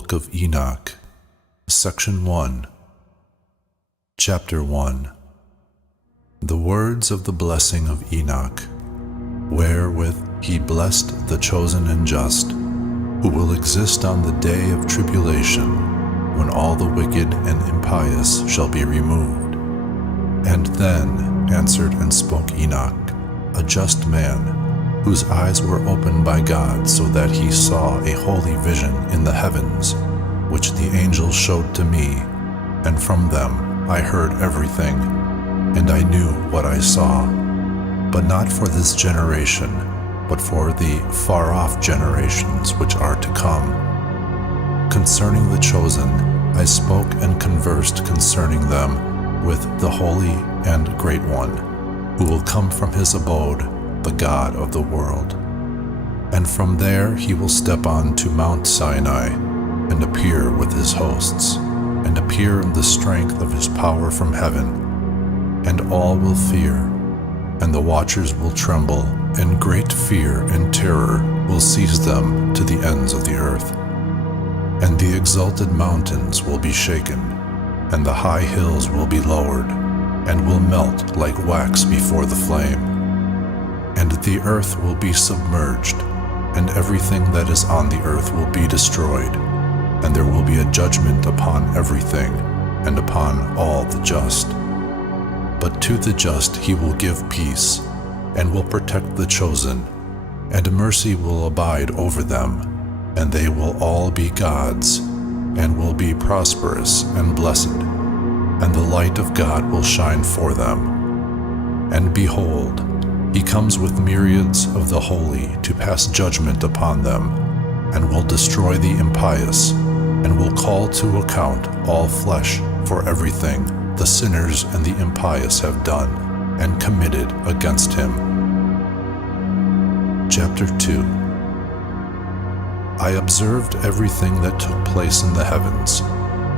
Book of Enoch, Section 1, Chapter 1. The words of the blessing of Enoch, wherewith he blessed the chosen and just, who will exist on the day of tribulation, when all the wicked and impious shall be removed. And then answered and spoke Enoch, a just man, whose eyes were opened by God, so that he saw a holy vision in the heavens, which the angels showed to me, and from them I heard everything, and I knew what I saw. But not for this generation, but for the far-off generations which are to come. Concerning the chosen, I spoke and conversed concerning them with the Holy and Great One, who will come from his abode, the God of the world. And from there he will step on to Mount Sinai, and appear with his hosts, and appear in the strength of his power from heaven. And all will fear, and the watchers will tremble, and great fear and terror will seize them to the ends of the earth. And the exalted mountains will be shaken, and the high hills will be lowered, and will melt like wax before the flame. And the earth will be submerged, and everything that is on the earth will be destroyed, and there will be a judgment upon everything, and upon all the just. But to the just he will give peace, and will protect the chosen, and mercy will abide over them, and they will all be gods, and will be prosperous and blessed, and the light of God will shine for them. And behold, he comes with myriads of the holy to pass judgment upon them, and will destroy the impious, and will call to account all flesh for everything the sinners and the impious have done and committed against him. Chapter 2. I observed everything that took place in the heavens,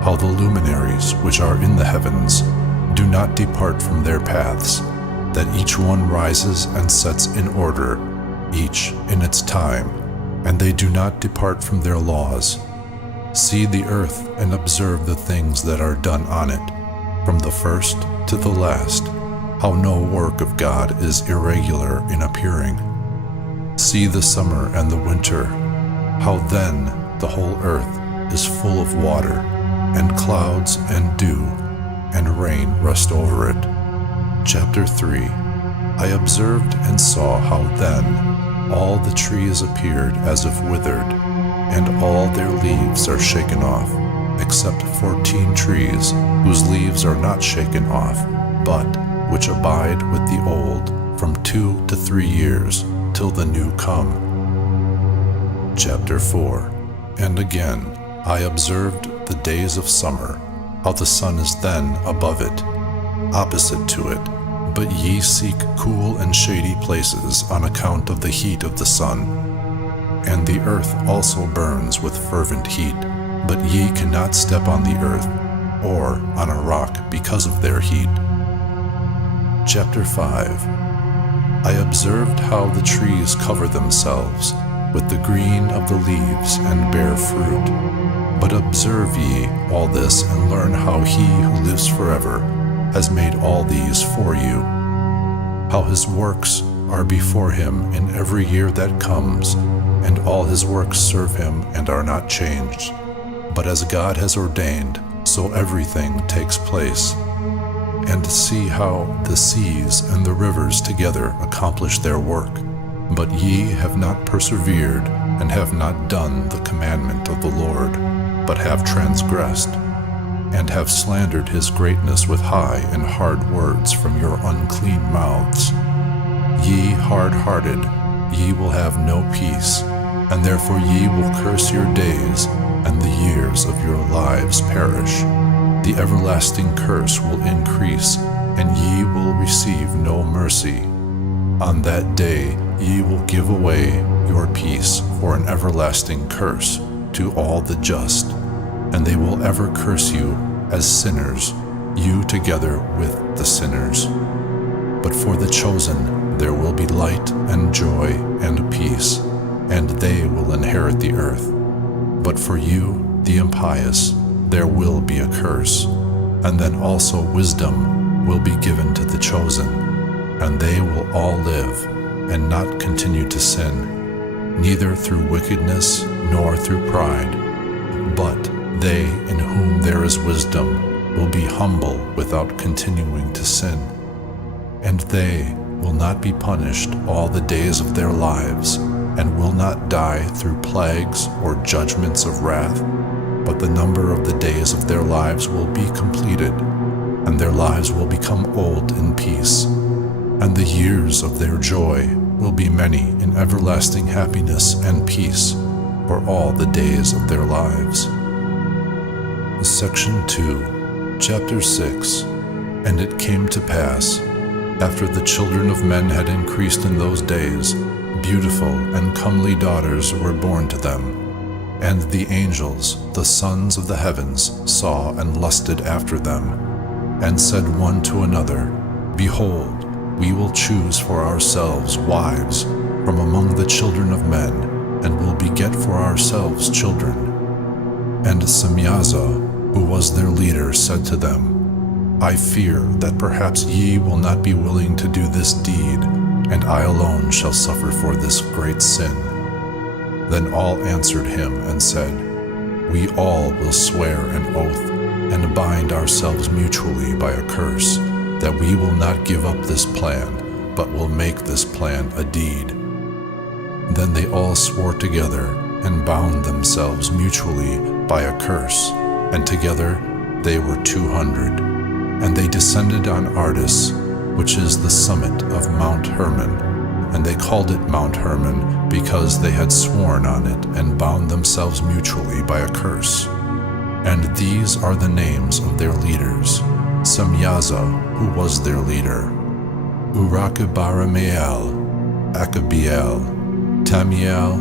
how the luminaries which are in the heavens do not depart from their paths, that each one rises and sets in order, each in its time, and they do not depart from their laws. See the earth and observe the things that are done on it, from the first to the last, how no work of God is irregular in appearing. See the summer and the winter, how then the whole earth is full of water, and clouds and dew and rain rest over it. Chapter 3. I observed and saw how then all the trees appeared as if withered, and all their leaves are shaken off, except 14 trees, whose leaves are not shaken off, but which abide with the old from 2 to 3 years, till the new come. Chapter 4. And again I observed the days of summer, how the sun is then above it, opposite to it, but ye seek cool and shady places on account of the heat of the sun. And the earth also burns with fervent heat, but ye cannot step on the earth, or on a rock because of their heat. Chapter 5. I observed how the trees cover themselves with the green of the leaves and bear fruit. But observe ye all this, and learn how he who lives forever has made all these for you, how his works are before him in every year that comes, and all his works serve him and are not changed. But as God has ordained, so everything takes place. And see how the seas and the rivers together accomplish their work. But ye have not persevered, and have not done the commandment of the Lord, but have transgressed, and have slandered his greatness with high and hard words from your unclean mouths. Ye hard-hearted, ye will have no peace, and therefore ye will curse your days, and the years of your lives perish. The everlasting curse will increase, and ye will receive no mercy. On that day ye will give away your peace for an everlasting curse to all the just, and they will ever curse you as sinners, you together with the sinners. But for the chosen there will be light and joy and peace, and they will inherit the earth. But for you the impious, there will be a curse, and then also wisdom will be given to the chosen, and they will all live and not continue to sin, neither through wickedness nor through pride. But they in whom there is wisdom will be humble without continuing to sin, and they will not be punished all the days of their lives, and will not die through plagues or judgments of wrath, but the number of the days of their lives will be completed, and their lives will become old in peace, and the years of their joy will be many in everlasting happiness and peace for all the days of their lives. Section 2, Chapter 6. And it came to pass, after the children of men had increased in those days, beautiful and comely daughters were born to them. And the angels, the sons of the heavens, saw and lusted after them, and said one to another, Behold, we will choose for ourselves wives from among the children of men, and will beget for ourselves children. And Semyaza, who was their leader, said to them, I fear that perhaps ye will not be willing to do this deed, and I alone shall suffer for this great sin. Then all answered him and said, We all will swear an oath, and bind ourselves mutually by a curse, that we will not give up this plan, but will make this plan a deed. Then they all swore together, and bound themselves mutually by a curse, and together they were 200. And they descended on Ardis, which is the summit of Mount Hermon, and they called it Mount Hermon because they had sworn on it and bound themselves mutually by a curse. And these are the names of their leaders: Semyaza, who was their leader, Urakibaramael, Akabiel, Tamiel,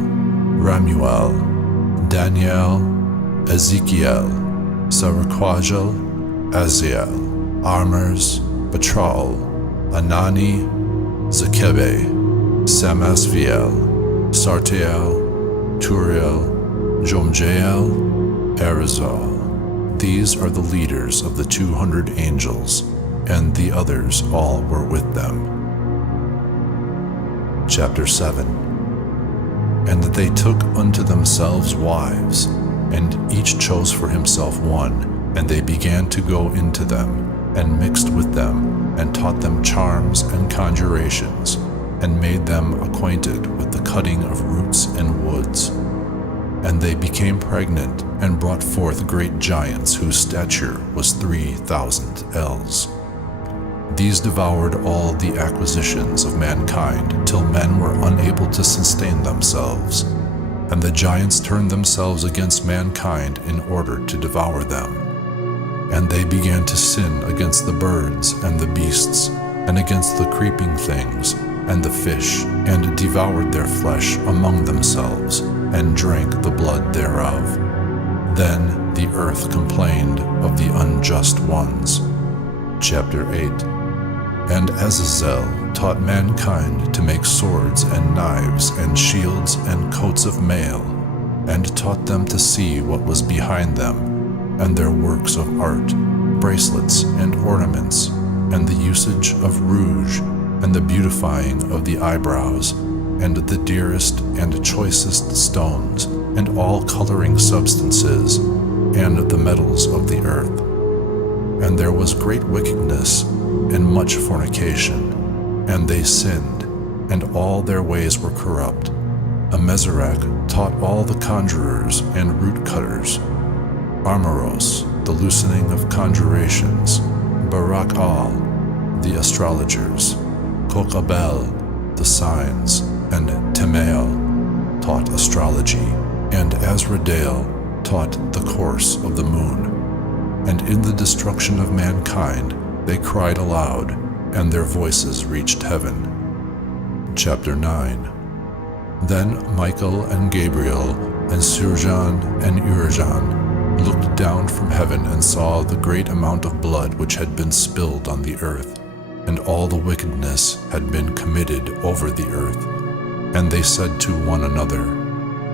Ramuel, Daniel, Ezekiel, Saraquajal, Aziel, Armers, Batrael, Anani, Zakebe, Samasviel, Sartiel, Turiel, Jomjael, Arizal. These are the leaders of the 200 angels, and the others all were with them. Chapter 7. And they took unto themselves wives, and each chose for himself one, and they began to go into them, and mixed with them, and taught them charms and conjurations, and made them acquainted with the cutting of roots and woods. And they became pregnant, and brought forth great giants whose stature was 3,000 ells. These devoured all the acquisitions of mankind, till men were unable to sustain themselves. And the giants turned themselves against mankind in order to devour them. And they began to sin against the birds and the beasts, and against the creeping things and the fish, and devoured their flesh among themselves, and drank the blood thereof. Then the earth complained of the unjust ones. Chapter 8. And Azazel taught mankind to make swords and knives and shields and coats of mail, and taught them to see what was behind them, and their works of art, bracelets and ornaments, and the usage of rouge, and the beautifying of the eyebrows, and the dearest and choicest stones, and all coloring substances, and the metals of the earth. And there was great wickedness, and much fornication, and they sinned, and all their ways were corrupt. Amezerach taught all the conjurers and root cutters, Armoros, the loosening of conjurations, Barak-al, the astrologers, Kokabel, the signs, and Temael taught astrology, and Azrael taught the course of the moon. And in the destruction of mankind they cried aloud, and their voices reached heaven. Chapter 9. Then Michael and Gabriel and Surjan and Urijan looked down from heaven and saw the great amount of blood which had been spilled on the earth, and all the wickedness had been committed over the earth. And they said to one another,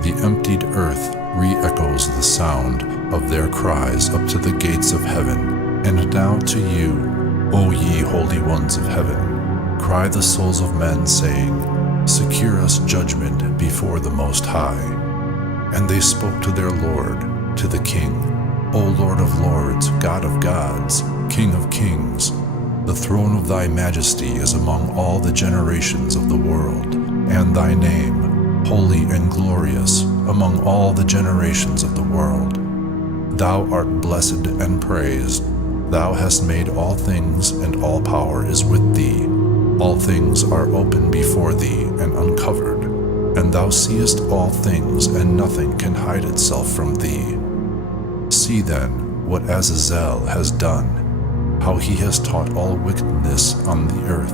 The emptied earth re-echoes the sound of their cries up to the gates of heaven. And now to you, O ye holy ones of heaven, cry the souls of men, saying, secure us judgment before the Most High. And they spoke to their Lord, to the King, O Lord of lords, God of gods, King of kings. The throne of thy majesty is among all the generations of the world, and thy name, holy and glorious, among all the generations of the world. Thou art blessed and praised. Thou hast made all things, and all power is with thee. All things are open before thee and uncovered, and thou seest all things, and nothing can hide itself from thee. See then what Azazel has done, how he has taught all wickedness on the earth,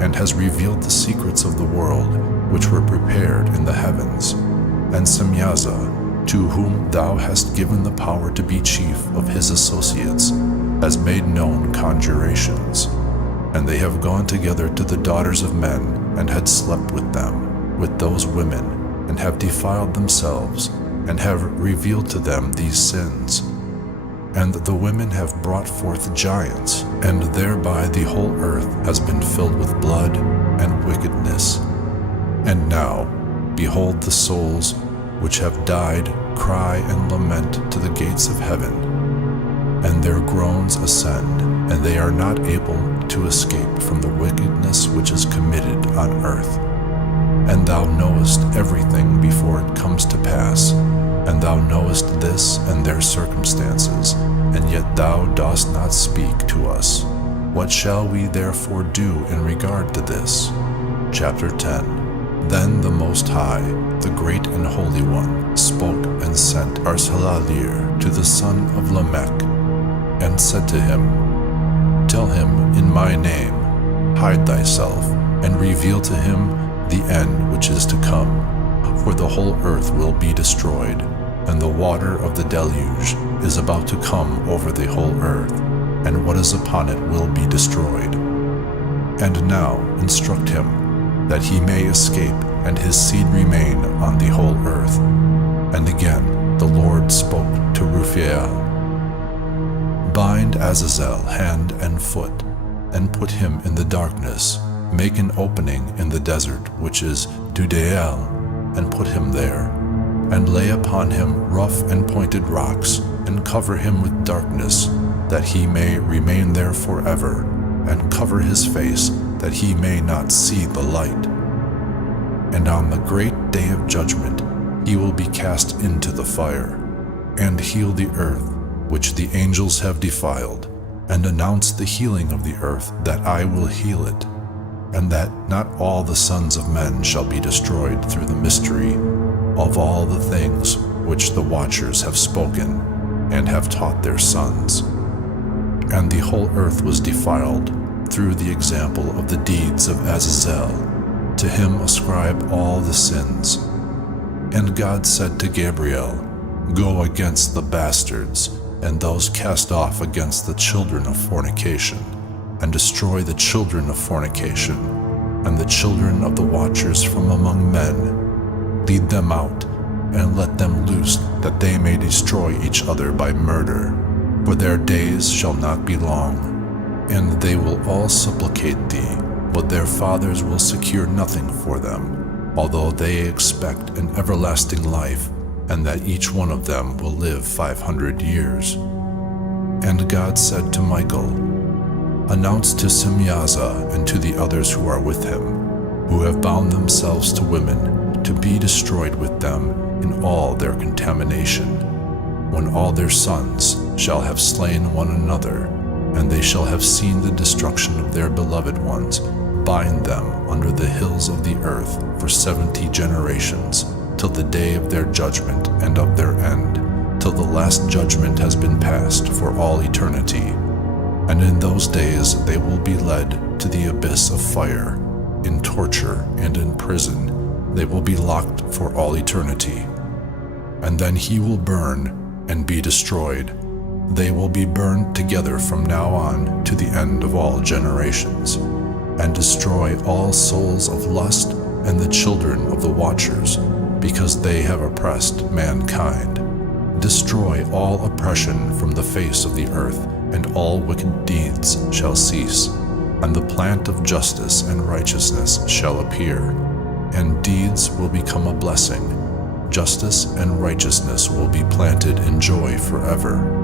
and has revealed the secrets of the world which were prepared in the heavens. And Semyaza, to whom thou hast given the power to be chief of his associates, has made known conjurations. And they have gone together to the daughters of men, and had slept with them, with those women, and have defiled themselves, and have revealed to them these sins. And the women have brought forth giants, and thereby the whole earth has been filled with blood and wickedness. And now, behold, the souls which have died cry and lament to the gates of heaven, and their groans ascend, and they are not able to escape from the wickedness which is committed on earth. And thou knowest everything before it comes to pass, and thou knowest this and their circumstances, and yet thou dost not speak to us. What shall we therefore do in regard to this? Chapter 10. Then the Most High, the Great and Holy One, spoke and sent Arsalallir to the son of Lamech, and said to him, tell him in my name, hide thyself, and reveal to him the end which is to come. For the whole earth will be destroyed, and the water of the deluge is about to come over the whole earth, and what is upon it will be destroyed. And now instruct him, that he may escape, and his seed remain on the whole earth. And again the Lord spoke to Raphael, bind Azazel hand and foot, and put him in the darkness, make an opening in the desert which is Dudael, and put him there, and lay upon him rough and pointed rocks, and cover him with darkness, that he may remain there forever, and cover his face, that he may not see the light. And on the great day of judgment he will be cast into the fire, and heal the earth, which the angels have defiled, and announce the healing of the earth, that I will heal it, and that not all the sons of men shall be destroyed through the mystery of all the things which the watchers have spoken and have taught their sons. And the whole earth was defiled through the example of the deeds of Azazel. To him ascribe all the sins. And God said to Gabriel, go against the bastards, and those cast off against the children of fornication, and destroy the children of fornication, and the children of the watchers from among men. Lead them out, and let them loose, that they may destroy each other by murder. For their days shall not be long, and they will all supplicate thee, but their fathers will secure nothing for them, although they expect an everlasting life, and that each one of them will live 500 years. And God said to Michael, announce to Semyaza and to the others who are with him, who have bound themselves to women, to be destroyed with them in all their contamination, when all their sons shall have slain one another, and they shall have seen the destruction of their beloved ones. Bind them under the hills of the earth for 70 generations, till the day of their judgment and of their end, till the last judgment has been passed for all eternity. And in those days they will be led to the abyss of fire, in torture and in prison. They will be locked for all eternity. And then he will burn and be destroyed. They will be burned together from now on to the end of all generations, and destroy all souls of lust and the children of the watchers, because they have oppressed mankind. destroy all oppression from the face of the earth, and all wicked deeds shall cease, and the plant of justice and righteousness shall appear, and deeds will become a blessing. Justice and righteousness will be planted in joy forever.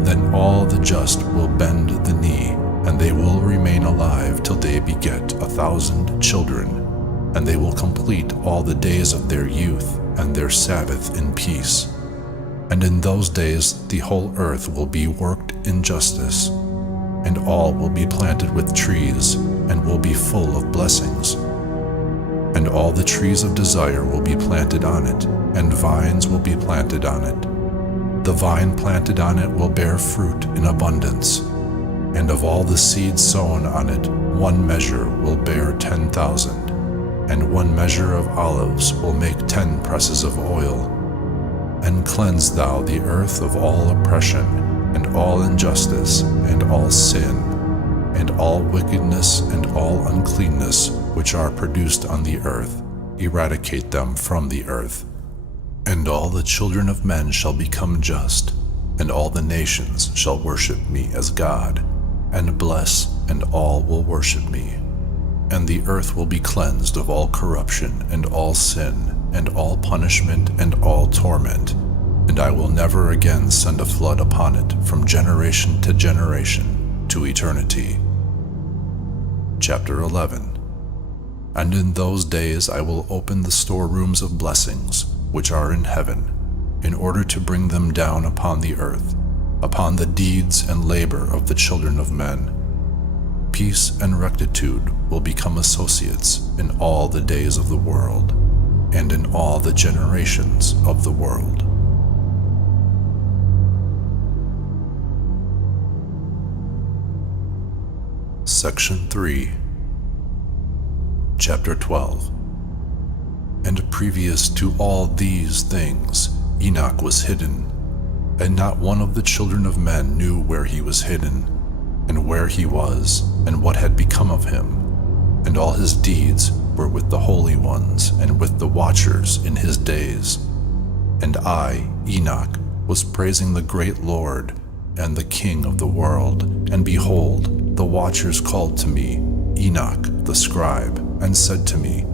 Then all the just will bend the knee, and they will remain alive till they beget 1,000 children, and they will complete all the days of their youth and their Sabbath in peace. And in those days the whole earth will be worked in justice, and all will be planted with trees, and will be full of blessings. And all the trees of desire will be planted on it, and vines will be planted on it. The vine planted on it will bear fruit in abundance, and of all the seed sown on it, 1 measure will bear 10,000, and 1 measure of olives will make 10 presses of oil. And cleanse thou the earth of all oppression, and all injustice, and all sin, and all wickedness, and all uncleanness, which are produced on the earth. Eradicate them from the earth. And all the children of men shall become just, and all the nations shall worship me as God, and bless, and all will worship me. And the earth will be cleansed of all corruption, and all sin, and all punishment, and all torment, and I will never again send a flood upon it from generation to generation to eternity. Chapter 11. And in those days I will open the storerooms of blessings which are in heaven, in order to bring them down upon the earth, upon the deeds and labor of the children of men. Peace and rectitude will become associates in all the days of the world, and in all the generations of the world. Section 3. Chapter 12. And previous to all these things, Enoch was hidden, and not one of the children of men knew where he was hidden, and where he was, and what had become of him. And all his deeds were with the holy ones, and with the watchers in his days. And I, Enoch, was praising the great Lord, and the King of the world, and behold, the watchers called to me, Enoch the scribe, and said to me,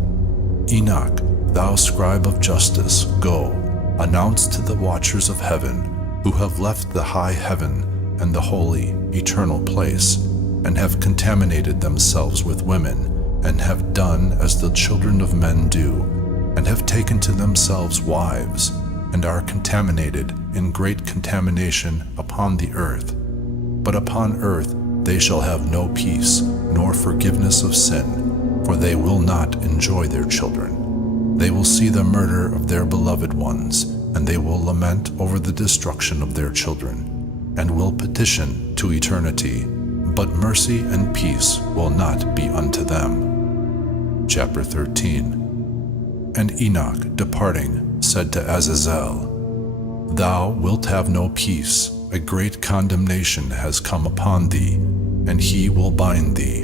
Enoch, thou scribe of justice, go, announce to the watchers of heaven, who have left the high heaven and the holy, eternal place, and have contaminated themselves with women, and have done as the children of men do, and have taken to themselves wives, and are contaminated in great contamination upon the earth. But upon earth they shall have no peace, nor forgiveness of sin, for they will not enjoy their children. They will see the murder of their beloved ones, and they will lament over the destruction of their children, and will petition to eternity, but mercy and peace will not be unto them. Chapter 13. And Enoch, departing, said to Azazel, Thou wilt have no peace, a great condemnation has come upon thee, and he will bind thee,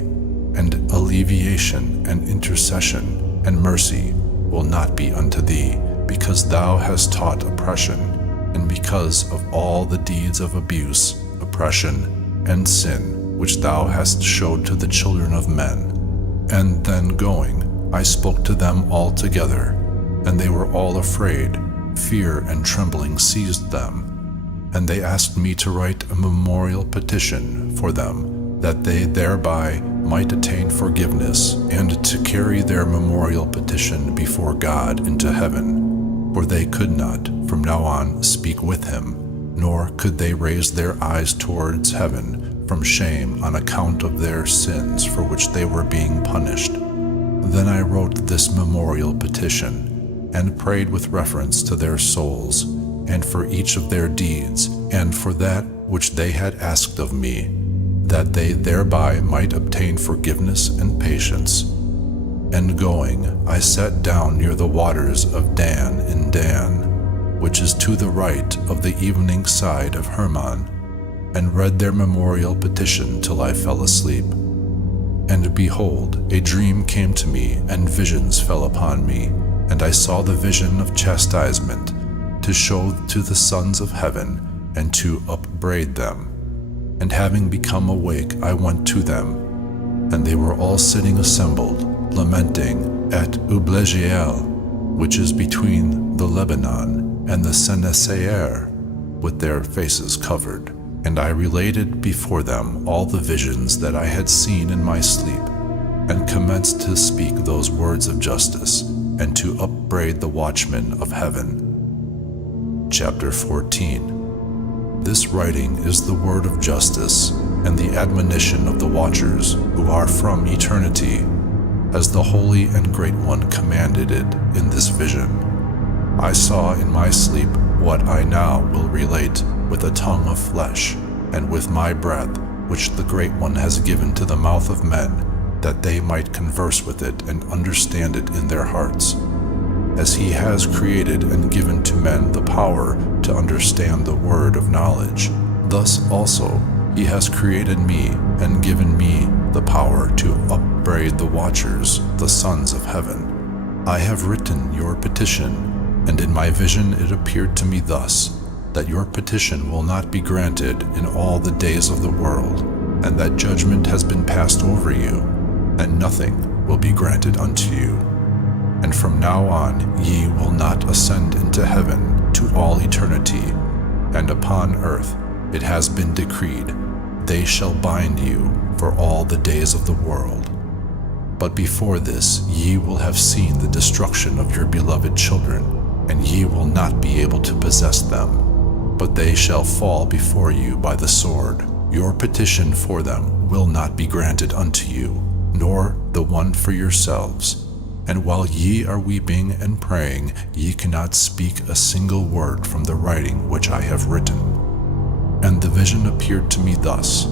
and alleviation and intercession and mercy will not be unto thee, because thou hast taught oppression, and because of all the deeds of abuse, oppression, and sin which thou hast showed to the children of men. And then going, I spoke to them all together, and they were all afraid. Fear and trembling seized them, and they asked me to write a memorial petition for them, that they thereby might attain forgiveness, and to carry their memorial petition before God into heaven. For they could not, from now on, speak with him, nor could they raise their eyes towards heaven from shame on account of their sins for which they were being punished. Then I wrote this memorial petition, and prayed with reference to their souls, and for each of their deeds, and for that which they had asked of me, that they thereby might obtain forgiveness and patience. And going, I sat down near the waters of Dan in Dan, which is to the right of the evening side of Hermon, and read their memorial petition till I fell asleep. And behold, a dream came to me, and visions fell upon me, and I saw the vision of chastisement, to show to the sons of heaven and to upbraid them. And having become awake, I went to them, and they were all sitting assembled, lamenting at Ublegiel, which is between the Lebanon and the Seneseer, with their faces covered. And I related before them all the visions that I had seen in my sleep, and commenced to speak those words of justice, and to upbraid the watchmen of heaven. Chapter 14. This writing is the word of justice, and the admonition of the watchers, who are from eternity, as the Holy and Great One commanded it in this vision. I saw in my sleep what I now will relate with a tongue of flesh, and with my breath, which the Great One has given to the mouth of men, that they might converse with it and understand it in their hearts. As he has created and given to men the power to understand the word of knowledge, thus also he has created me and given me the power to upbraid the watchers, the sons of heaven. I have written your petition, and in my vision it appeared to me thus, that your petition will not be granted in all the days of the world, and that judgment has been passed over you, and nothing will be granted unto you. And from now on ye will not ascend into heaven to all eternity, and upon earth it has been decreed, they shall bind you for all the days of the world. But before this ye will have seen the destruction of your beloved children, and ye will not be able to possess them, but they shall fall before you by the sword. Your petition for them will not be granted unto you, nor the one for yourselves. And while ye are weeping and praying, ye cannot speak a single word from the writing which I have written. And the vision appeared to me thus: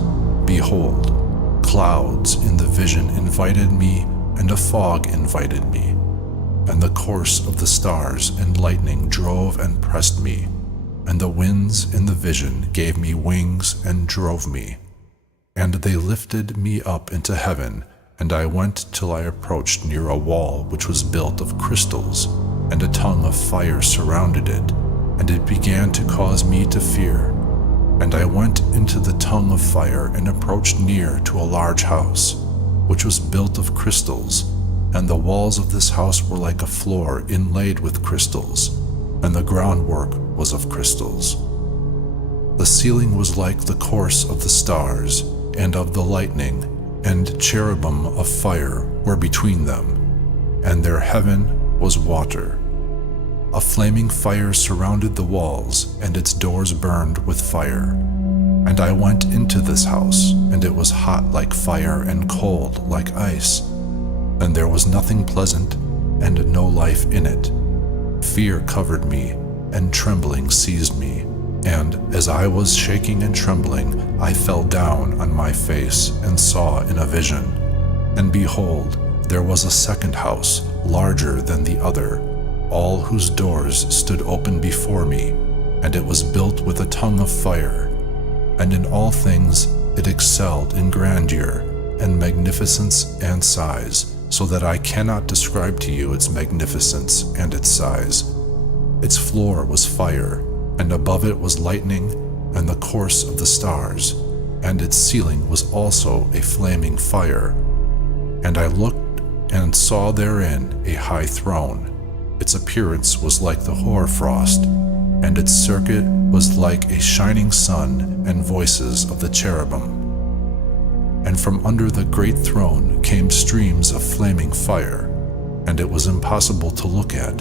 Behold, clouds in the vision invited me, and a fog invited me. And the course of the stars and lightning drove and pressed me, and the winds in the vision gave me wings and drove me. And they lifted me up into heaven, and I went till I approached near a wall which was built of crystals, and a tongue of fire surrounded it, and it began to cause me to fear. And I went into the tongue of fire and approached near to a large house, which was built of crystals, and the walls of this house were like a floor inlaid with crystals, and the groundwork was of crystals. The ceiling was like the course of the stars and of the lightning, and cherubim of fire were between them, and their heaven was water. A flaming fire surrounded the walls, and its doors burned with fire. And I went into this house, and it was hot like fire and cold like ice. And there was nothing pleasant, and no life in it. Fear covered me, and trembling seized me. And as I was shaking and trembling, I fell down on my face and saw in a vision. And behold, there was a second house, larger than the other, all whose doors stood open before me, and it was built with a tongue of fire. And in all things it excelled in grandeur and magnificence and size, so that I cannot describe to you its magnificence and its size. Its floor was fire, and above it was lightning and the course of the stars, and its ceiling was also a flaming fire. And I looked and saw therein a high throne. Its appearance was like the hoarfrost, and its circuit was like a shining sun, and voices of the cherubim. And from under the great throne came streams of flaming fire, and it was impossible to look at.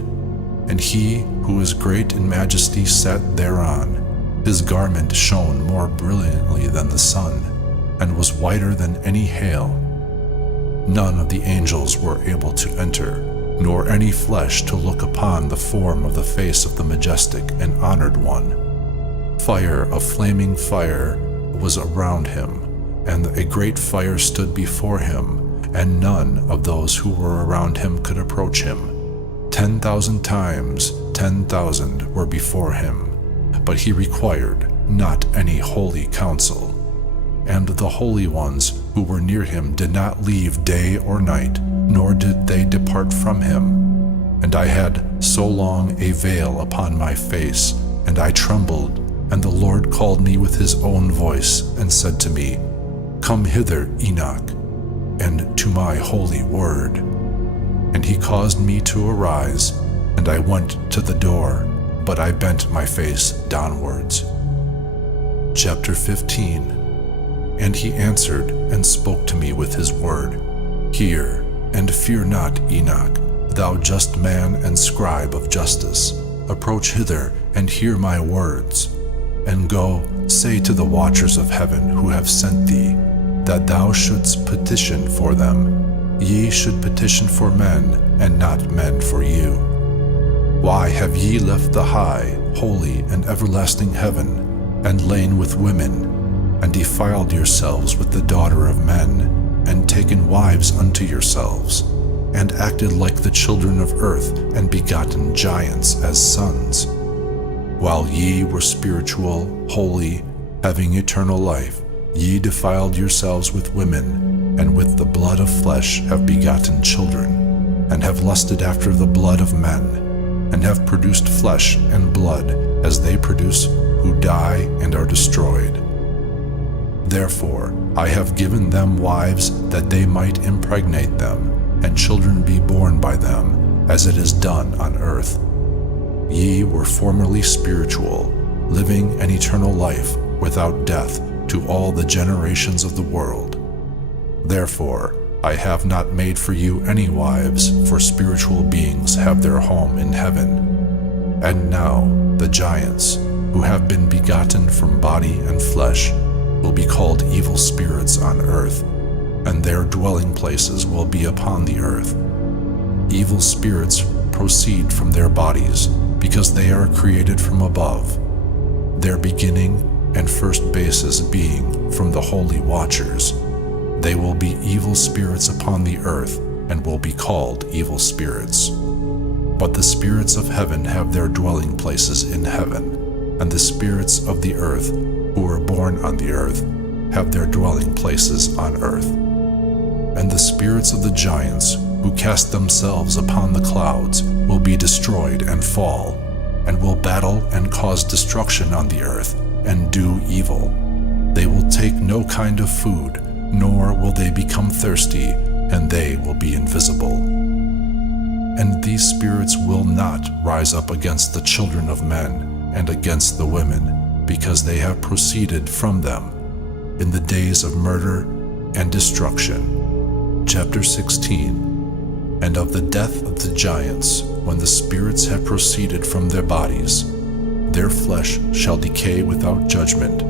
And he who is great in majesty sat thereon. His garment shone more brilliantly than the sun, and was whiter than any hail. None of the angels were able to enter, nor any flesh to look upon the form of the face of the majestic and honored one. Fire of flaming fire was around him, and a great fire stood before him, and none of those who were around him could approach him. 10,000 times 10,000 were before him, but he required not any holy counsel. And the holy ones who were near him did not leave day or night, nor did they depart from him. and I had so long a veil upon my face, and I trembled. And the Lord called me with his own voice, and said to me, Come hither, Enoch, and to my holy word. And he caused me to arise, and I went to the door, but I bent my face downwards. Chapter 15. And he answered and spoke to me with his word, Hear, and fear not, Enoch, thou just man and scribe of justice. Approach hither, and hear my words. And go, say to the watchers of heaven who have sent thee, that thou shouldst petition for them. Ye should petition for men, and not men for you. Why have ye left the high, holy, and everlasting heaven, and lain with women, and defiled yourselves with the daughter of men, and taken wives unto yourselves, and acted like the children of earth, and begotten giants as sons? While ye were spiritual, holy, having eternal life, ye defiled yourselves with women, and with the blood of flesh have begotten children, and have lusted after the blood of men, and have produced flesh and blood, as they produce, who die and are destroyed. Therefore I have given them wives, that they might impregnate them, and children be born by them, as it is done on earth. Ye were formerly spiritual, living an eternal life without death to all the generations of the world. Therefore I have not made for you any wives, for spiritual beings have their home in heaven. And now the giants, who have been begotten from body and flesh, will be called evil spirits on earth, and their dwelling places will be upon the earth. Evil spirits proceed from their bodies, because they are created from above, their beginning and first basis being from the holy watchers. They will be evil spirits upon the earth, and will be called evil spirits. But the spirits of heaven have their dwelling places in heaven, and the spirits of the earth, who were born on the earth, have their dwelling places on earth. And the spirits of the giants, who cast themselves upon the clouds, will be destroyed and fall, and will battle and cause destruction on the earth, and do evil. They will take no kind of food, nor will they become thirsty, and they will be invisible. And these spirits will not rise up against the children of men and against the women, because they have proceeded from them in the days of murder and destruction. Chapter 16. And of the death of the giants, when the spirits have proceeded from their bodies, their flesh shall decay without judgment.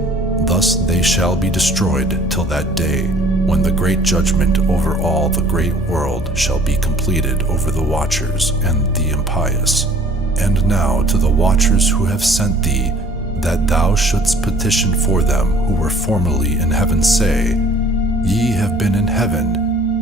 Thus they shall be destroyed till that day, when the great judgment over all the great world shall be completed over the watchers and the impious. And now to the watchers who have sent thee, that thou shouldst petition for them who were formerly in heaven, say, Ye have been in heaven,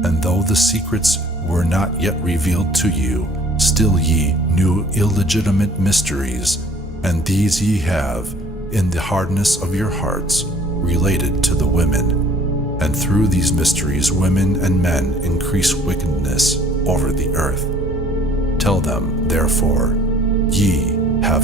and though the secrets were not yet revealed to you, still ye knew illegitimate mysteries, and these ye have, in the hardness of your hearts, related to the women. And through these mysteries women and men increase wickedness over the earth. Tell them, therefore, ye have